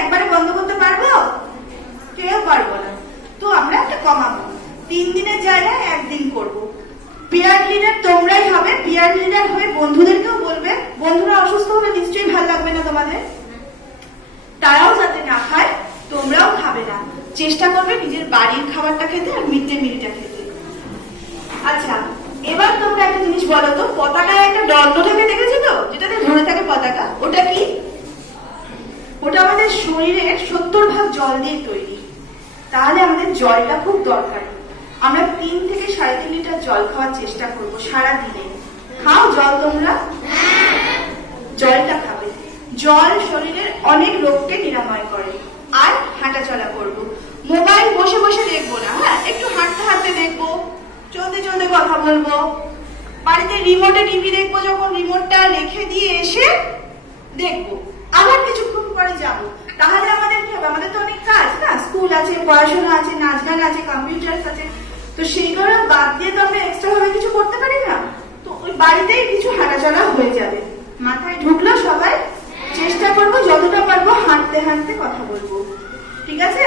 একবারে বন্ধ করতে পারবো? কেউ পারবো না। তো আমরা একটা কমাবো, 3 দিনের জায়গায় 1 দিন করবো। পিয়ার লিডার তোমরাই হবে। পিয়ার লিডার হয়ে বন্ধুদেরকেও বলবে, বন্ধুরা অসুস্থ হলে নিশ্চয়ই ভালো লাগবে না তোমাদের, তারাও যাতে না খায়, তোমরাও খাবে না। চেষ্টা করবে নিজের বাড়ির খাবারটা খেতে আর মিড ডে মিলটা খেতে। আচ্ছা, এবার তোমরা একটা জিনিস বলো তো, পতাকায় একটা দণ্ড থাকে, দেখেছো তো, যেটাতে ধরে থাকে পতাকা, ওটা কি? ওটা আমাদের শরীরের 70% জল দিয়ে তৈরি। তাহলে আমাদের জলটা খুব দরকারি। আমরা 3 থেকে 3.5 লিটার জল খাওয়ার চেষ্টা করবো সারা দিনে। খাও জল তোমরা? জলটা খাবে। জল শরীরের অনেক রোগকে নিরাময় করে। আর হাঁটা চলা করবো। মোবাইল বসে বসে দেখবো না, হ্যাঁ, একটু হাঁটতে হাঁটতে দেখবো, চলতে চলতে কথা বলবো। বাড়িতে রিমোটে টিভি দেখবো, যখন রিমোটটা রেখে দিয়ে এসে দেখবো, আবার কিছুক্ষণ পরে যাবো। তাহলে আমাদের কি হবে? আমাদের তো অনেক কাজ না, স্কুল আছে, পড়াশোনা আছে, নাচ গান আছে, কম্পিউটার আছে। তো সেইগুলো বাদ দিয়ে তো আমরা এক্সট্রা ভাবে কিছু করতে পারি না। তো ওই বাড়িতেই কিছু হাঁটাচলা হয়ে যাবে। মাথায় ঢুকলো সবাই? চেষ্টা করবো যতটা পারবো হাঁটতে হাঁটতে কথা বলবো, ঠিক আছে?